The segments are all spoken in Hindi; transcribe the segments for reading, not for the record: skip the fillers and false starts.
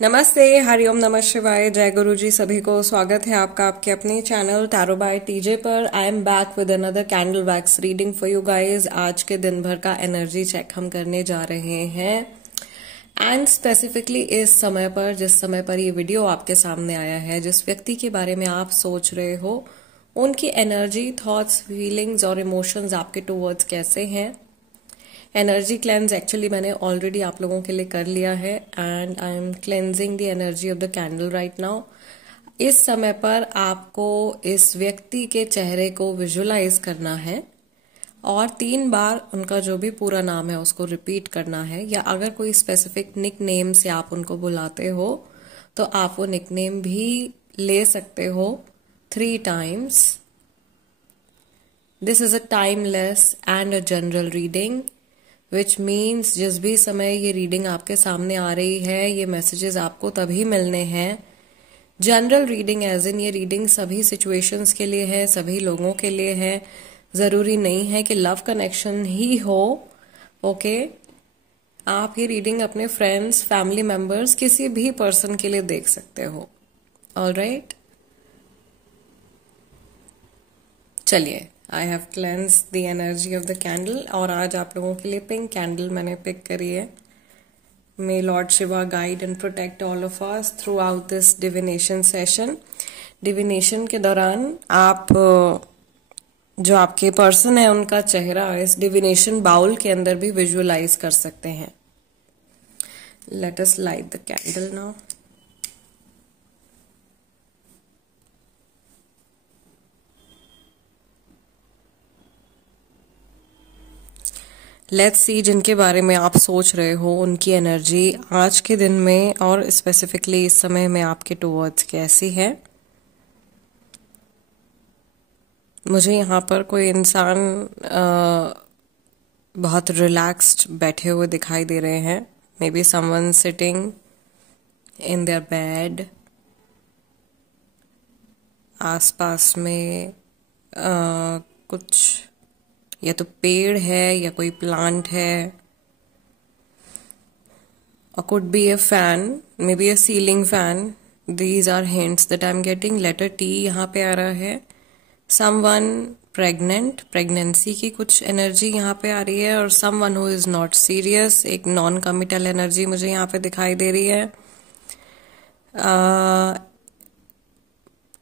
नमस्ते, हरिओम, नमः शिवाय, जय गुरु जी। सभी को स्वागत है आपका आपके अपने चैनल टैरो बाय टीजे पर। I am back with another candle wax reading for you guys. आज के दिन भर का एनर्जी चेक हम करने जा रहे हैं एंड स्पेसिफिकली इस समय पर, जिस समय पर ये वीडियो आपके सामने आया है, जिस व्यक्ति के बारे में आप सोच रहे हो, उनकी एनर्जी, थॉट्स, फीलिंग्स और इमोशंस आपके टूवर्ड्स कैसे हैं। एनर्जी क्लेंस एक्चुअली मैंने ऑलरेडी आप लोगों के लिए कर लिया है and I am cleansing the energy of the candle right now. इस समय पर आपको इस व्यक्ति के चेहरे को विजुलाइज करना है और 3 बार उनका जो भी पूरा नाम है उसको रिपीट करना है, या अगर कोई स्पेसिफिक निक नेम से आप उनको बुलाते हो तो आप वो निक नेम भी ले सकते हो 3 times। This is a timeless and a general reading which means जिस भी समय ये रीडिंग आपके सामने आ रही है, ये मैसेजेस आपको तभी मिलने हैं। जनरल रीडिंग एज इन ये रीडिंग सभी सिचुएशंस के लिए है, सभी लोगों के लिए है। जरूरी नहीं है कि लव कनेक्शन ही हो। ओके, आप ये रीडिंग अपने फ्रेंड्स, फैमिली मेंबर्स, किसी भी पर्सन के लिए देख सकते हो। ऑलराइट, चलिए, I have cleanse the energy of the candle और आज आप लोगों के लिए पिंक कैंडल मैंने पिक करी है। May lord Shiva guide and protect all of us throughout this divination session. Divination के दौरान आप जो आपके पर्सन है उनका चेहरा इस डिविनेशन बाउल के अंदर भी विजुअलाइज कर सकते हैं। Let us light the candle now. Let's see, जिनके बारे में आप सोच रहे हो उनकी एनर्जी आज के दिन में और स्पेसिफिकली इस समय में आपके टूवर्ड्स कैसी है। मुझे यहाँ पर कोई इंसान बहुत रिलैक्स्ड बैठे हुए दिखाई दे रहे हैं। May be someone sitting in their bed. आसपास में कुछ या तो पेड़ है या कोई प्लांट है, और could be a fan, may be a ceiling fan. These are hints that I am getting. Letter T यहाँ पे आ रहा है। समवन प्रेग्नेंट, प्रेगनेंसी की कुछ एनर्जी यहाँ पे आ रही है, और someone who is not serious, एक नॉन कमिटल एनर्जी मुझे यहाँ पे दिखाई दे रही है।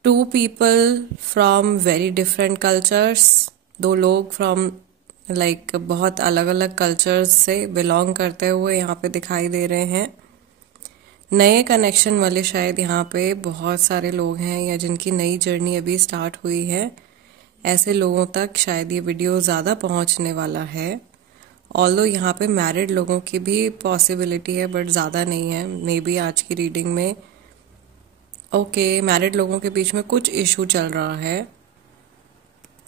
2 people from very different cultures, 2 लोग फ्रॉम लाइक बहुत अलग अलग कल्चर्स से बिलोंग करते हुए यहाँ पे दिखाई दे रहे हैं। नए कनेक्शन वाले शायद यहाँ पे बहुत सारे लोग हैं, या जिनकी नई जर्नी अभी स्टार्ट हुई है, ऐसे लोगों तक शायद ये वीडियो ज़्यादा पहुँचने वाला है। ऑल्दो यहाँ पे मैरिड लोगों की भी पॉसिबिलिटी है, बट ज़्यादा नहीं है मे बी आज की रीडिंग में। ओके, मैरिड लोगों के बीच में कुछ इशू चल रहा है,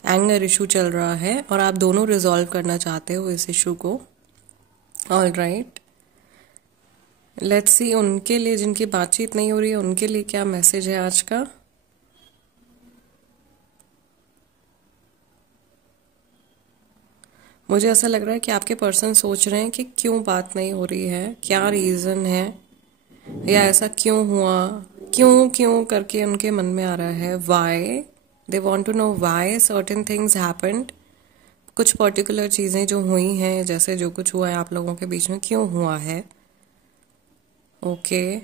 एंगर इशू चल रहा है, और आप दोनों रिजॉल्व करना चाहते हो इस इशू को। ऑल राइट, लेट्स सी उनके लिए जिनकी बातचीत नहीं हो रही है उनके लिए क्या मैसेज है आज का। मुझे ऐसा लग रहा है कि आपके पर्सन सोच रहे हैं कि क्यों बात नहीं हो रही है, क्या रीजन है, या ऐसा क्यों हुआ, क्यों क्यों करके उनके मन में आ रहा है। Why they want to know why certain things happened। कुछ पर्टिकुलर चीजें जो हुई हैं, जैसे जो कुछ हुआ है आप लोगों के बीच में, क्यों हुआ है। ओके,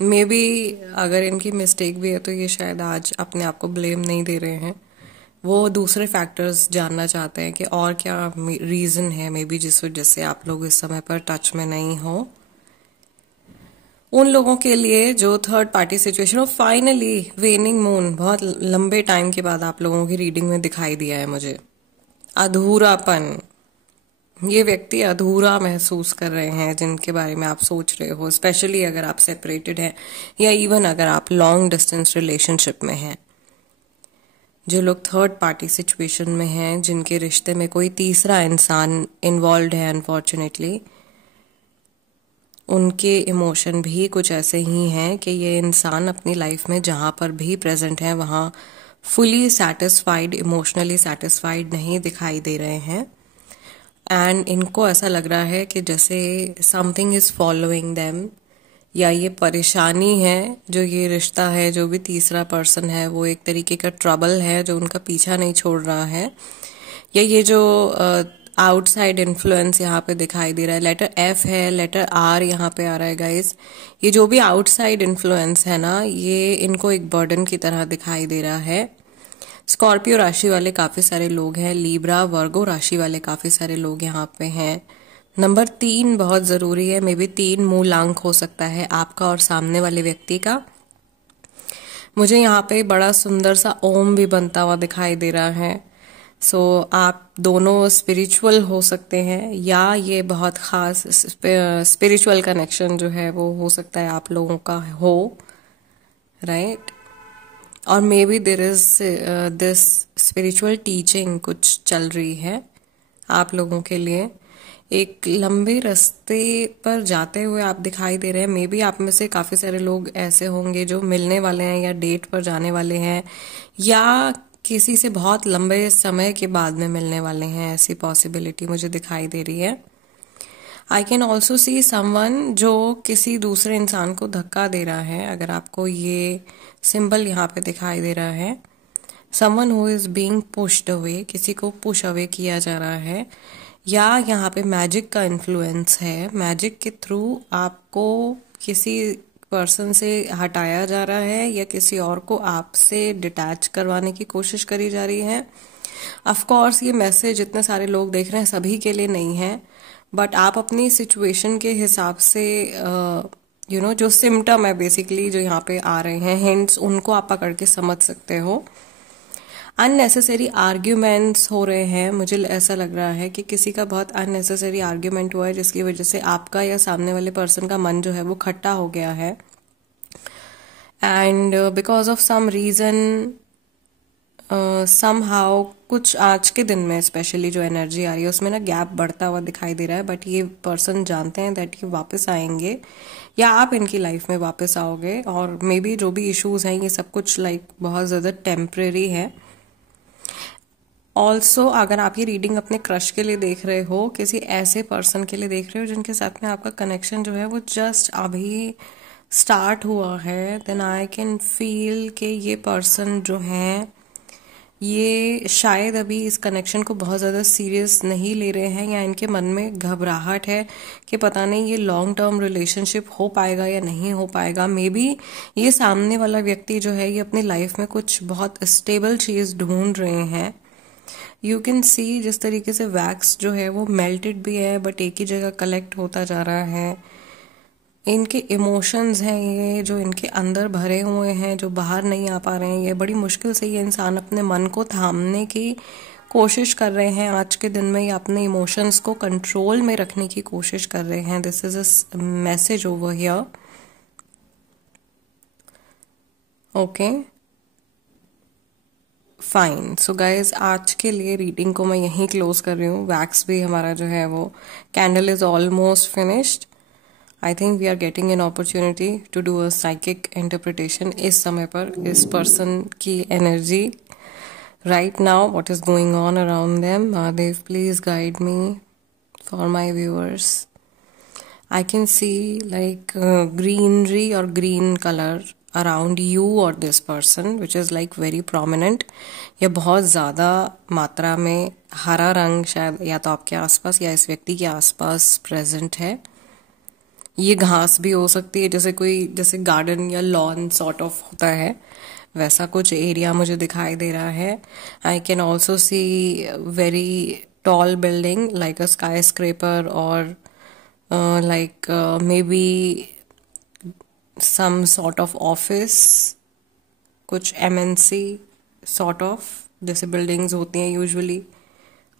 मे बी अगर इनकी मिस्टेक भी है तो ये शायद आज अपने आप को ब्लेम नहीं दे रहे हैं, वो दूसरे फैक्टर्स जानना चाहते हैं कि और क्या रीजन है, मे बी जिस वजह से आप लोग इस समय पर टच में नहीं हो। उन लोगों के लिए जो थर्ड पार्टी सिचुएशन हो, फाइनली वेनिंग मून बहुत लंबे टाइम के बाद आप लोगों की रीडिंग में दिखाई दिया है मुझे। अधूरापन, ये व्यक्ति अधूरा महसूस कर रहे हैं जिनके बारे में आप सोच रहे हो, स्पेशली अगर आप सेपरेटेड हैं या इवन अगर आप लॉन्ग डिस्टेंस रिलेशनशिप में हैं। जो लोग थर्ड पार्टी सिचुएशन में हैं, जिनके रिश्ते में कोई तीसरा इंसान इन्वॉल्व है अनफॉर्चुनेटली, उनके इमोशन भी कुछ ऐसे ही हैं कि ये इंसान अपनी लाइफ में जहां पर भी प्रेजेंट है वहां फुली सेटिस्फाइड, इमोशनली सेटिस्फाइड नहीं दिखाई दे रहे हैं। एंड इनको ऐसा लग रहा है कि जैसे समथिंग इज फॉलोइंग देम, या ये परेशानी है, जो ये रिश्ता है, जो भी तीसरा पर्सन है वो एक तरीके का ट्रबल है जो उनका पीछा नहीं छोड़ रहा है, या ये जो आउटसाइड इन्फ्लुएंस यहाँ पे दिखाई दे रहा है, लेटर एफ है, लेटर आर यहाँ पे आ रहा है गाइस। ये जो भी आउटसाइड इन्फ्लुएंस है ना, ये इनको एक बर्डन की तरह दिखाई दे रहा है। स्कॉर्पियो राशि वाले काफी सारे लोग हैं, लीब्रा वर्गो राशि वाले काफी सारे लोग यहाँ पे हैं। नंबर 3 बहुत जरूरी है, मे बी 3 मूलांक हो सकता है आपका और सामने वाले व्यक्ति का। मुझे यहाँ पे बड़ा सुंदर सा ओम भी बनता हुआ दिखाई दे रहा है। सो आप दोनों स्पिरिचुअल हो सकते हैं, या ये बहुत खास स्पिरिचुअल कनेक्शन जो है वो हो सकता है आप लोगों का हो, राइट। और may be there is this spiritual teaching कुछ चल रही है आप लोगों के लिए। एक लंबे रास्ते पर जाते हुए आप दिखाई दे रहे हैं। मे बी आप में से काफी सारे लोग ऐसे होंगे जो मिलने वाले हैं या डेट पर जाने वाले हैं, या किसी से बहुत लंबे समय के बाद में मिलने वाले हैं, ऐसी पॉसिबिलिटी मुझे दिखाई दे रही है। I can also see someone जो किसी दूसरे इंसान को धक्का दे रहा है, अगर आपको ये सिंबल यहाँ पे दिखाई दे रहा है। Someone who is being pushed away, किसी को पुश अवे किया जा रहा है, या यहाँ पे मैजिक का इन्फ्लुएंस है, मैजिक के थ्रू आपको किसी पर्सन से हटाया जा रहा है या किसी और को आपसे डिटैच करवाने की कोशिश करी जा रही है। ऑफ कोर्स ये मैसेज जितने सारे लोग देख रहे हैं सभी के लिए नहीं है, बट आप अपनी सिचुएशन के हिसाब से जो सिम्टम है बेसिकली जो यहाँ पे आ रहे हैं, हिंट्स, उनको आप पकड़ के समझ सकते हो। अननेसेसरी आर्ग्यूमेंट्स हो रहे हैं, मुझे ऐसा लग रहा है कि किसी का बहुत अननेसेसरी आर्ग्यूमेंट हुआ है जिसकी वजह से आपका या सामने वाले पर्सन का मन जो है वो खट्टा हो गया है। And because of some reason somehow कुछ आज के दिन में स्पेशली जो एनर्जी आ रही है उसमें ना गैप बढ़ता हुआ दिखाई दे रहा है, बट ये पर्सन जानते हैं दैट ये वापस आएंगे या आप इनकी लाइफ में वापस आओगे। और मे बी जो भी इश्यूज हैं ये सब कुछ बहुत ज्यादा टेम्परेरी है। ऑल्सो अगर आप ये रीडिंग अपने क्रश के लिए देख रहे हो, किसी ऐसे पर्सन के लिए देख रहे हो जिनके साथ में आपका कनेक्शन जो है वो जस्ट अभी स्टार्ट हुआ है, देन आई कैन फील कि ये पर्सन जो है ये शायद अभी इस कनेक्शन को बहुत ज़्यादा सीरियस नहीं ले रहे हैं, या इनके मन में घबराहट है कि पता नहीं ये लॉन्ग टर्म रिलेशनशिप हो पाएगा या नहीं हो पाएगा। मे बी ये सामने वाला व्यक्ति जो है ये अपनी लाइफ में कुछ बहुत स्टेबल चीज़ ढूंढ रहे हैं। यू कैन सी जिस तरीके से वैक्स जो है वो मेल्टेड भी है बट एक ही जगह कलेक्ट होता जा रहा है। इनके इमोशंस हैं ये जो इनके अंदर भरे हुए हैं, जो बाहर नहीं आ पा रहे हैं। ये बड़ी मुश्किल से ये इंसान अपने मन को थामने की कोशिश कर रहे हैं आज के दिन में, या अपने इमोशंस को कंट्रोल में रखने की कोशिश कर रहे हैं। This is a message over here. Okay fine. So guys आज के लिए रीडिंग को मैं यहीं क्लोज कर रही हूँ। वैक्स भी हमारा जो है वो candle is almost finished. I think we are getting an opportunity to do a psychic interpretation इस समय पर, इस पर्सन की energy right now, what is going on around them. Mahadev please guide me for my viewers. I can see like greenery और ग्रीन कलर अराउंड यू और this person which is like very prominent, या बहुत ज्यादा मात्रा में हरा रंग शायद या तो आपके आसपास या इस व्यक्ति के आसपास प्रेजेंट है। ये घास भी हो सकती है, जैसे गार्डन या लॉन सॉर्ट ऑफ होता है, वैसा कुछ एरिया मुझे दिखाई दे रहा है। I can also see very tall building like a skyscraper और like maybe some sort of office, कुछ MNC sort of जैसे buildings होती हैं यूजुअली।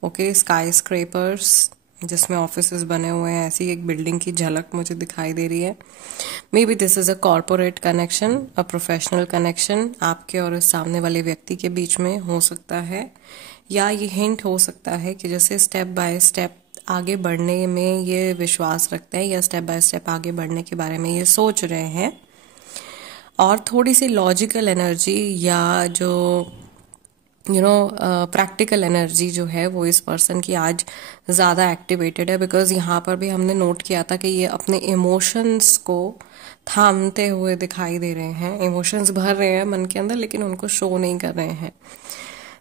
ओके स्काई स्क्रेपर्स जिसमें ऑफिसेस बने हुए हैं, ऐसी एक बिल्डिंग की झलक मुझे दिखाई दे रही है। May be this is a corporate connection, a professional connection आपके और इस सामने वाले व्यक्ति के बीच में हो सकता है, या ये हिंट हो सकता है कि जैसे स्टेप बाय स्टेप आगे बढ़ने में ये विश्वास रखते हैं, या स्टेप बाय स्टेप आगे बढ़ने के बारे में ये सोच रहे हैं। और थोड़ी सी लॉजिकल एनर्जी या जो प्रैक्टिकल एनर्जी जो है वो इस पर्सन की आज ज़्यादा एक्टिवेटेड है, बिकॉज यहाँ पर भी हमने नोट किया था कि ये अपने इमोशंस को थामते हुए दिखाई दे रहे हैं, इमोशंस भर रहे हैं मन के अंदर लेकिन उनको शो नहीं कर रहे हैं।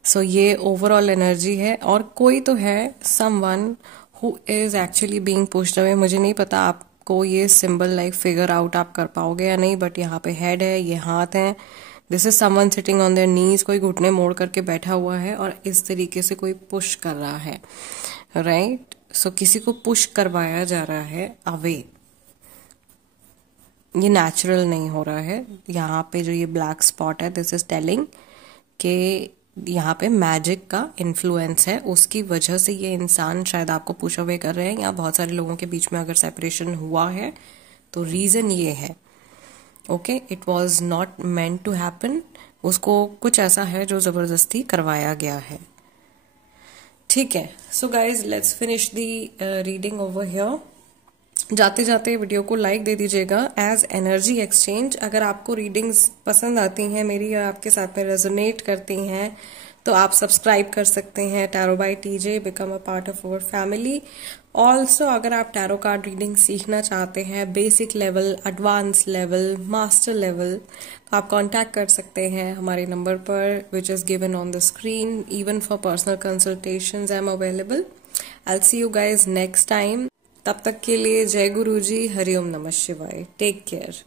सो ये ओवरऑल एनर्जी है, और कोई तो है, someone who is actually being pushed away. मुझे नहीं पता आपको ये सिंबल लाइक फिगर आउट आप कर पाओगे या नहीं, बट यहाँ पे हेड है, ये हाथ है। This is someone sitting on their नीज, कोई घुटने मोड़ करके बैठा हुआ है और इस तरीके से कोई पुश कर रहा है, राइट। सो किसी को पुश करवाया जा रहा है अवे। ये नेचुरल नहीं हो रहा है। यहाँ पे जो ये ब्लैक स्पॉट है, दिस इज टेलिंग कि यहाँ पे मैजिक का इन्फ्लुएंस है, उसकी वजह से ये इंसान शायद आपको पुश अवे कर रहे हैं, या बहुत सारे लोगों के बीच में अगर सेपरेशन हुआ है तो रीजन ये है। Okay, it was not meant to happen. उसको कुछ ऐसा है जो जबरदस्ती करवाया गया है। ठीक है, so guys let's finish the reading over here. जाते जाते वीडियो को लाइक दे दीजिएगा एज एनर्जी एक्सचेंज। अगर आपको रीडिंग्स पसंद आती हैं मेरी या आपके साथ में रेजोनेट करती हैं तो आप सब्सक्राइब कर सकते हैं tarot bye TJ, become a part of our family. Also अगर आप टैरो कार्ड रीडिंग सीखना चाहते हैं basic level, advance level, master level, तो आप कांटेक्ट कर सकते हैं हमारे नंबर पर which is given on the screen. Even for personal consultations I am available. I will see you guys next time. तब तक के लिए जय गुरु जी, हरिओम नमः शिवाय, टेक केयर।